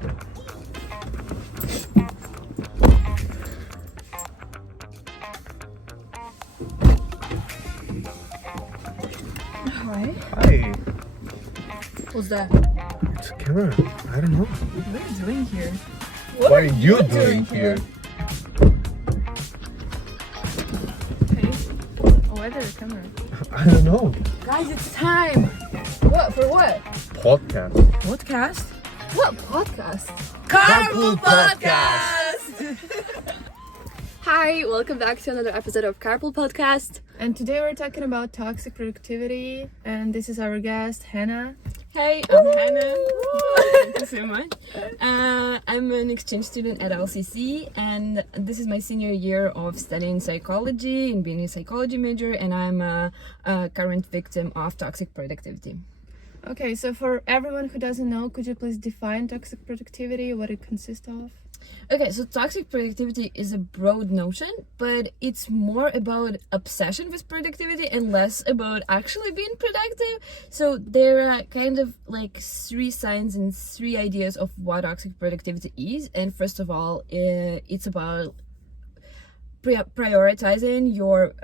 Hi. Hi. What's that? It's a camera. I don't know. What are you doing here? What are you doing here? Hey. Why is there a camera? I don't know. Guys, it's time. What? For what? Podcast. Podcast? What podcast? Carpool Podcast. Hi, welcome back to another episode of Carpool Podcast. And today we're talking about toxic productivity, and this is our guest, Hannah. Hey, I'm Hannah. Thank you so much. I'm an exchange student at LCC, and this is my senior year of studying psychology and being a psychology major, and I'm a current victim of toxic productivity. Okay, so for everyone who doesn't know, could you please define toxic productivity, what it consists of? Okay, so toxic productivity is a broad notion, but it's more about obsession with productivity and less about actually being productive. So there are kind of like three signs and three ideas of what toxic productivity is. And first of all, it's about prioritizing your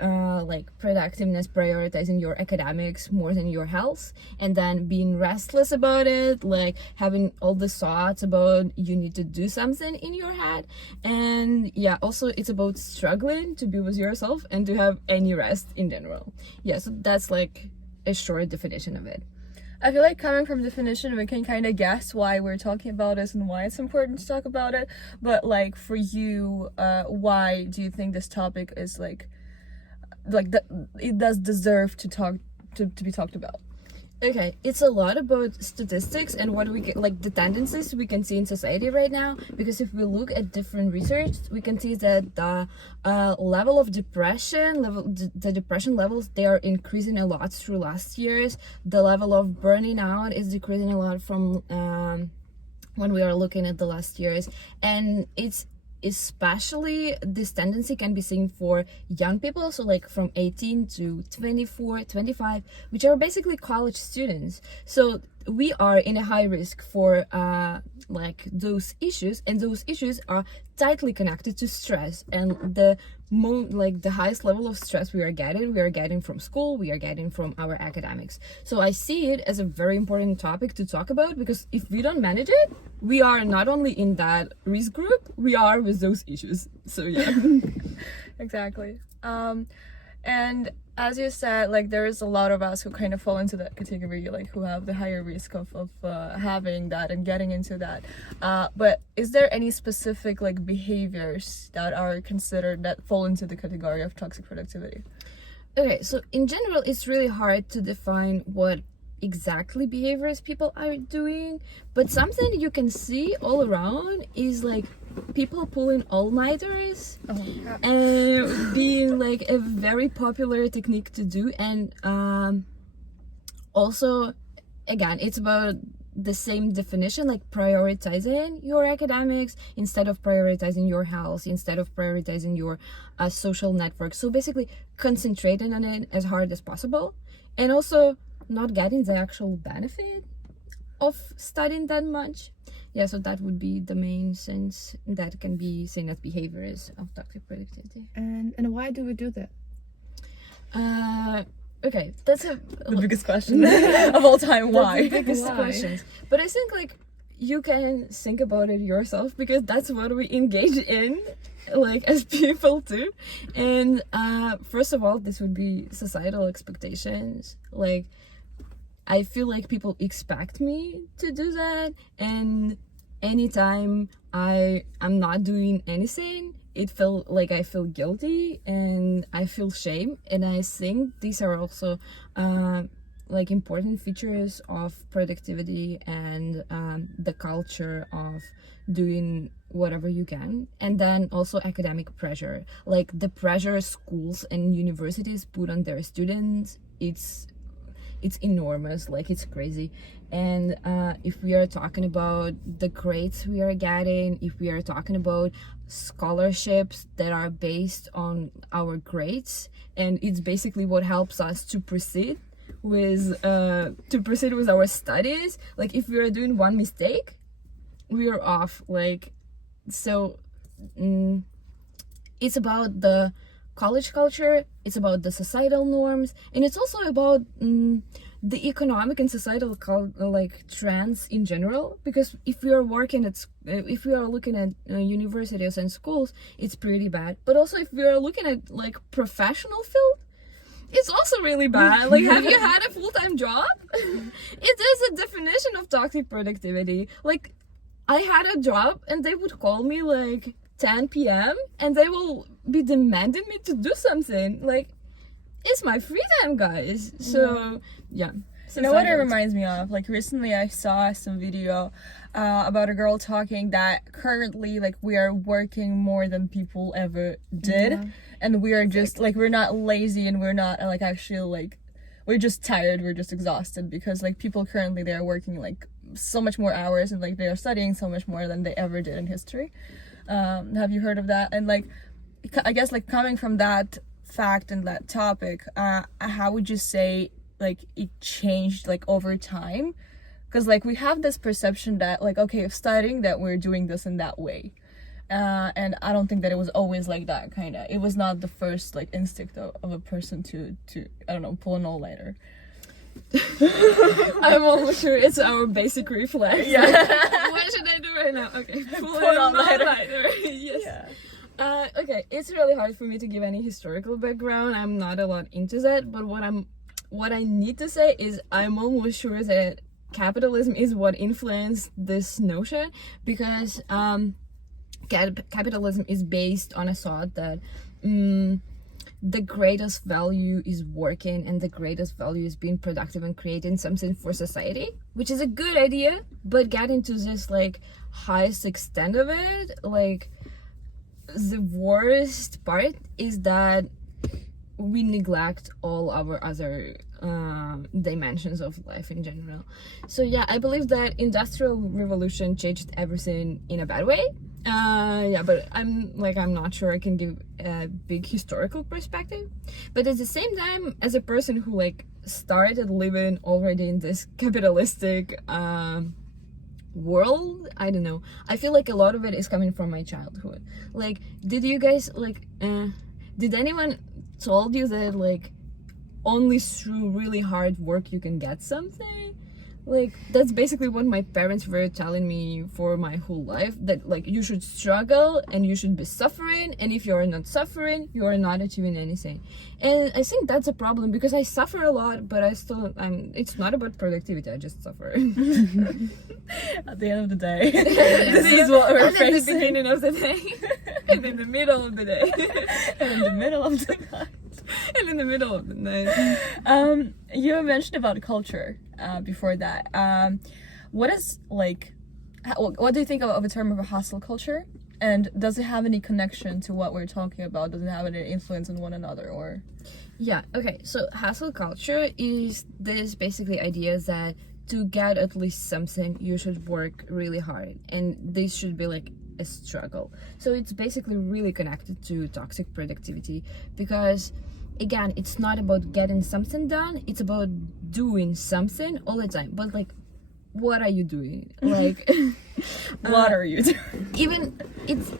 productiveness, prioritizing your academics more than your health, and then being restless about it, like having all the thoughts about you need to do something in your head. And yeah, also it's about struggling to be with yourself and to have any rest in general. Yeah, so that's like a short definition of it. I feel like coming from definition, we can kind of guess why we're talking about this and why it's important to talk about it. But like for you, why do you think this topic is like it does deserve to be talked about? Okay, it's a lot about statistics and what we get, like the tendencies we can see in society right now. Because if we look at different research, we can see that the level of depression, the depression levels, they are increasing a lot through last years. The level of burning out is decreasing a lot from when we are looking at the last years, and it's especially this tendency can be seen for young people, so like from 18 to 24, 25, which are basically college students. So we are in a high risk for like those issues, and those issues are tightly connected to stress. And the highest level of stress we are getting from school, we are getting from our academics. So I see it as a very important topic to talk about, because if we don't manage it, we are not only in that risk group, we are with those issues. So yeah. Exactly. And as you said, like there is a lot of us who kind of fall into that category, like who have the higher risk of having that and getting into that. But is there any specific like behaviors that are considered that fall into the category of toxic productivity? Okay, so in general, it's really hard to define what exactly behaviors people are doing, but something you can see all around is like people pulling all-nighters and being like a very popular technique to do. And also, again, it's about the same definition, like prioritizing your academics instead of prioritizing your health, instead of prioritizing your social network. So basically concentrating on it as hard as possible, and also not getting the actual benefit of studying that much. Yeah, so that would be the main sense that can be seen as behaviors of toxic productivity. And why do we do that? Okay, that's the biggest question of all time. Why? The biggest questions. But I think like you can think about it yourself, because that's what we engage in, like as people too. And first of all, this would be societal expectations. Like I feel like people expect me to do that, and anytime I'm not doing anything, it feel like I feel guilty and I feel shame. And I think these are also like important features of productivity and the culture of doing whatever you can. And then also academic pressure, like the pressure schools and universities put on their students, it's enormous, like it's crazy. And if we are talking about the grades we are getting, if we are talking about scholarships that are based on our grades, and it's basically what helps us to proceed with our studies, like if we are doing one mistake, we're off. Like, so it's about the college culture, it's about the societal norms, and it's also about the economic and societal trends in general. Because if we are if we are looking at universities and schools, it's pretty bad. But also if we are looking at like professional field, it's also really bad. Like, have you had a full-time job? It is a definition of toxic productivity. Like, I had a job and they would call me like 10 p.m. and they will be demanding me to do something. Like, it's my free time, guys. So yeah. You know what it reminds me of? Like, recently I saw some video about a girl talking that currently, like, we are working more than people ever did. Yeah. And we are just, like, we're not lazy and we're not, like, actually, like, we're just tired, we're just exhausted. Because, like, people currently, they're working, like, so much more hours and, like, they are studying so much more than they ever did in history. Have you heard of that? And, like, I guess, like, coming from that fact and that topic, how would you say like it changed like over time? Because like we have this perception that like, okay, if studying, that we're doing this in that way, and I don't think that it was always like that. Kind of, it was not the first like instinct of a person to I don't know, pull an all-nighter. I'm almost sure it's our basic reflex. Yeah. What should I do right now? Okay, pull an an all-nighter. all-nighter. Yes. Yeah. Okay, it's really hard for me to give any historical background. I'm not a lot into that, but what I need to say is I'm almost sure that capitalism is what influenced this notion, because capitalism is based on a thought that the greatest value is working and the greatest value is being productive and creating something for society, which is a good idea, but getting to this like highest extent of it, like the worst part is that we neglect all our other dimensions of life in general. So yeah, I believe that industrial revolution changed everything in a bad way. But I'm not sure I can give a big historical perspective. But at the same time, as a person who like started living already in this capitalistic world, I don't know, I feel like a lot of it is coming from my childhood. Like, did you guys did anyone told you that like only through really hard work you can get something? Like, that's basically what my parents were telling me for my whole life, that like you should struggle and you should be suffering, and if you are not suffering, you are not achieving anything. And I think that's a problem, because I suffer a lot, but it's not about productivity, I just suffer. At the end of the day, this is what we're facing. At the beginning of the day, and in the middle of the day, and in the middle of the night. And in the middle of the night. You mentioned about culture before that. What is like, what do you think of a term of a hustle culture? And does it have any connection to what we're talking about? Does it have any influence on one another, or? Yeah, okay. So hustle culture is this basically idea that to get at least something, you should work really hard. And this should be like a struggle. So it's basically really connected to toxic productivity, because again, it's not about getting something done, it's about doing something all the time. But like, what are you doing? Like, what are you doing? Even it's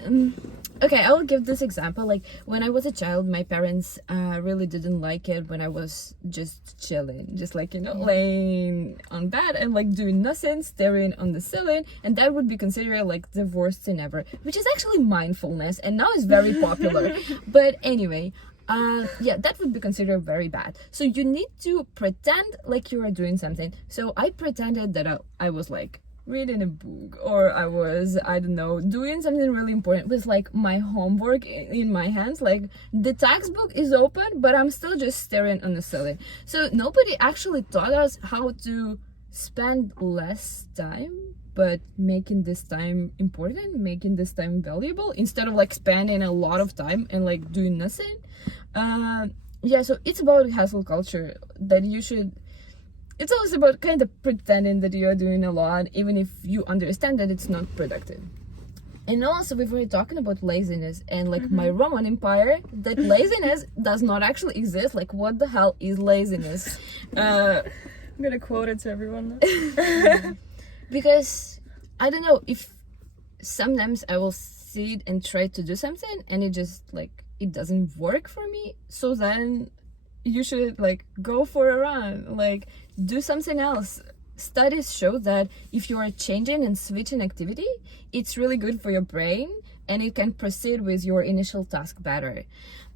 okay, I will give this example. Like, when I was a child, my parents really didn't like it when I was just chilling, just like, you know, laying on bed and like doing nothing, staring on the ceiling, and that would be considered like the worst thing ever, which is actually mindfulness, and now it's very popular. But anyway, that would be considered very bad. So you need to pretend like you are doing something. So I pretended that I was like reading a book, or I was, I don't know, doing something really important with like my homework in my hands. Like, the textbook is open, but I'm still just staring on the ceiling. So nobody actually taught us how to spend less time, but making this time important, making this time valuable, instead of like spending a lot of time and like doing nothing. So it's about hustle culture, that you should, it's always about kind of pretending that you're doing a lot, even if you understand that it's not productive. And also, we were talking about laziness and like my Roman Empire, that laziness does not actually exist. Like, what the hell is laziness? I'm gonna quote it to everyone. Because I don't know, if sometimes I will sit and try to do something and it just like it doesn't work for me. So then you should like go for a run, like do something else. Studies show that if you are changing and switching activity, it's really good for your brain and it can proceed with your initial task better.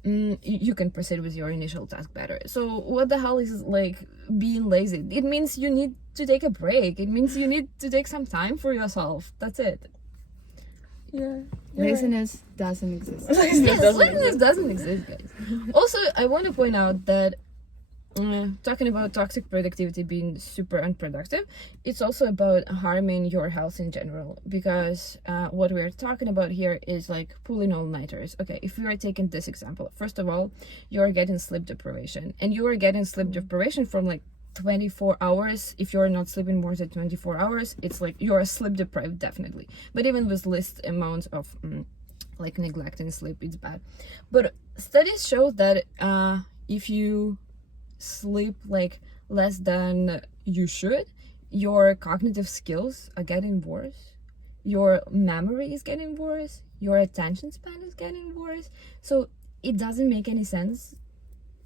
You can proceed with your initial task better. So what the hell is like being lazy? It means you need to take a break. It means you need to take some time for yourself. That's it. Yeah. Laziness doesn't exist. Yes, laziness doesn't exist, guys. Also, I want to point out that talking about toxic productivity being super unproductive, it's also about harming your health in general, because what we're talking about here is like pulling all-nighters. Okay, if we are taking this example, first of all, you're getting sleep deprivation, and you are getting sleep deprivation from like 24 hours. If you're not sleeping more than 24 hours, it's like you're sleep deprived, definitely. But even with least amounts of like neglecting sleep, it's bad. But studies show that if you sleep like less than you should, your cognitive skills are getting worse, your memory is getting worse, your attention span is getting worse. So it doesn't make any sense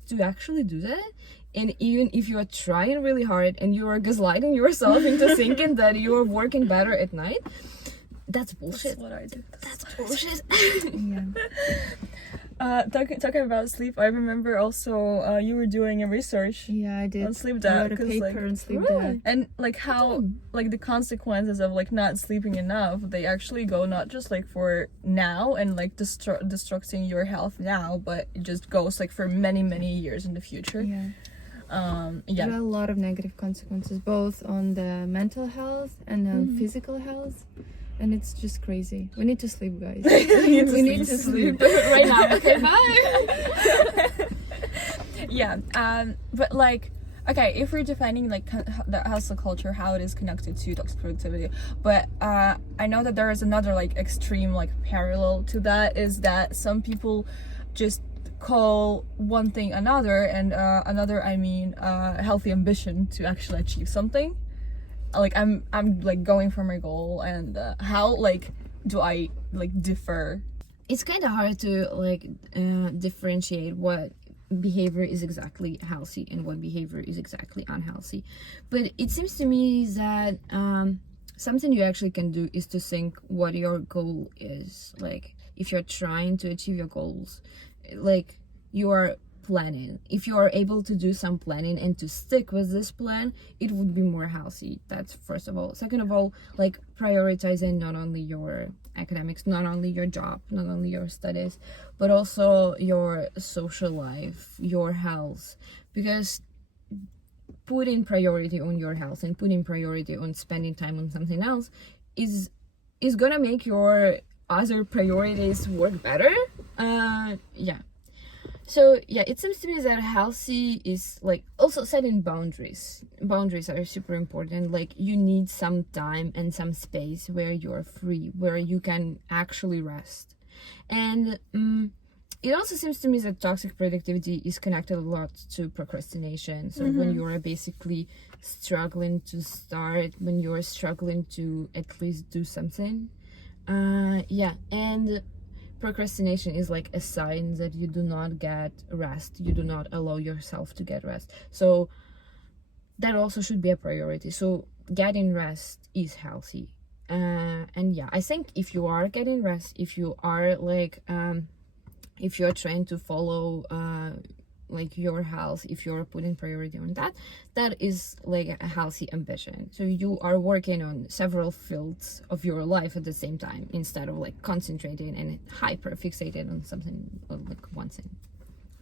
to actually do that. And even if you are trying really hard and you are gaslighting yourself into thinking that you are working better at night, that's bullshit. That's what I do. That's bullshit. Yeah. Talking about sleep, I remember also you were doing a research Yeah, I did. on sleep I debt, wrote a 'cause, paper like, on sleep Really? debt. and like how like the consequences of like not sleeping enough, they actually go not just like for now and like destructing your health now, but it just goes like for many years in the future. Yeah. There Yeah. are a lot of negative consequences, both on the mental health and on physical health. And it's just crazy. We need to sleep, guys. We need to sleep. Right now. Okay, bye. Yeah. But like, okay, if we're defining like the hustle culture, how it is connected to toxic productivity, but I know that there is another like extreme like parallel to that, is that some people just call one thing another, and another I mean healthy ambition to actually achieve something. Like I'm like going for my goal, and how like do I like differ? It's kind of hard to like differentiate what behavior is exactly healthy and what behavior is exactly unhealthy. But it seems to me that something you actually can do is to think what your goal is. Like if you're trying to achieve your goals, like you are planning. If you are able to do some planning and to stick with this plan, it would be more healthy. That's first of all. Second of all, like prioritizing not only your academics, not only your job, not only your studies, but also your social life, your health, because putting priority on your health and putting priority on spending time on something else is gonna make your other priorities work better. Yeah. So yeah, it seems to me that healthy is like also setting boundaries. Boundaries are super important. Like you need some time and some space where you're free, where you can actually rest. And it also seems to me that toxic productivity is connected a lot to procrastination. So when you're basically struggling to start, when you're struggling to at least do something, and procrastination is like a sign that you do not get rest, you do not allow yourself to get rest. So that also should be a priority. So getting rest is healthy. And yeah, I think if you are getting rest, if you are like if you're trying to follow like your health, if you're putting priority on that, that is like a healthy ambition. So you are working on several fields of your life at the same time, instead of like concentrating and hyper fixated on something, like one thing.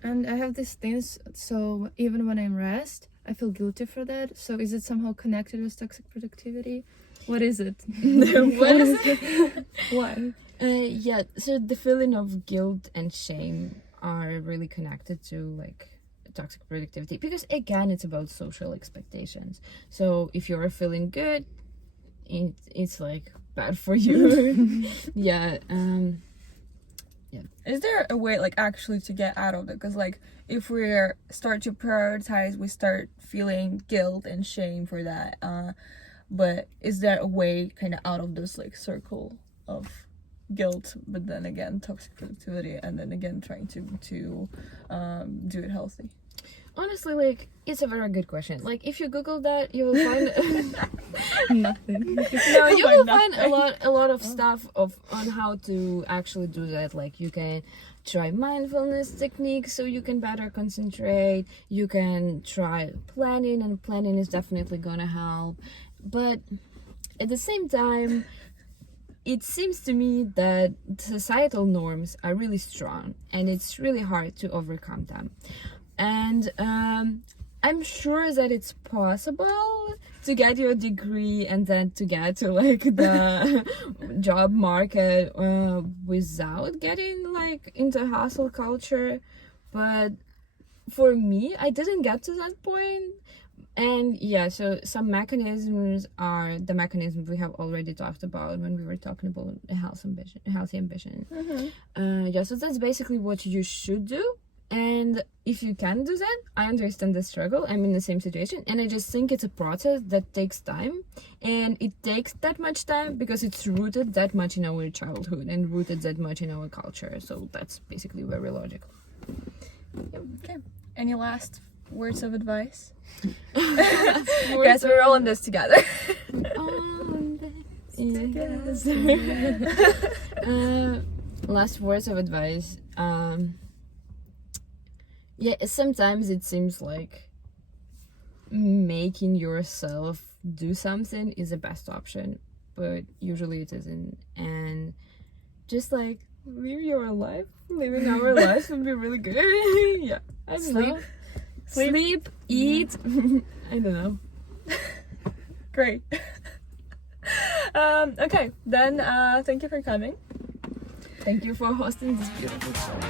And I have these things, so even when I'm rest, I feel guilty for that. So is it somehow connected with toxic productivity? What is it? What is it? Why? Yeah, so the feeling of guilt and shame are really connected to like toxic productivity, because again, it's about social expectations. So if you're feeling good, it's like bad for you. Yeah. Is there a way like actually to get out of it? Because like if we start to prioritize, we start feeling guilt and shame for that. But is there a way kind of out of this like circle? of guilt, but then again toxic positivity, and then again trying to do it healthy? Honestly, like, it's a very good question. Like, if you Google that, you will find Nothing. no, you will find a lot of stuff on how to actually do that. Like, you can try mindfulness techniques so you can better concentrate. You can try planning, and planning is definitely gonna help. But at the same time, it seems to me that societal norms are really strong, and it's really hard to overcome them. And I'm sure that it's possible to get your degree and then to get to like the job market without getting like into hustle culture. But for me, I didn't get to that point. And yeah, so some mechanisms are the mechanisms we have already talked about when we were talking about a healthy ambition. Yeah, so that's basically what you should do. And if you can do that, I understand the struggle. I'm in the same situation, and I just think it's a process that takes time, and it takes that much time because it's rooted that much in our childhood and rooted that much in our culture. So that's basically very logical. Okay. Any last words of advice? Guys, we're all in this together. Yes. Last words of advice. Yeah, sometimes it seems like making yourself do something is the best option, but usually it isn't. And just like live your life, living our lives would be really good. Yeah, I don't know. Sleep, eat. I don't know. Great. Okay, then thank you for coming. Thank you for hosting this beautiful show.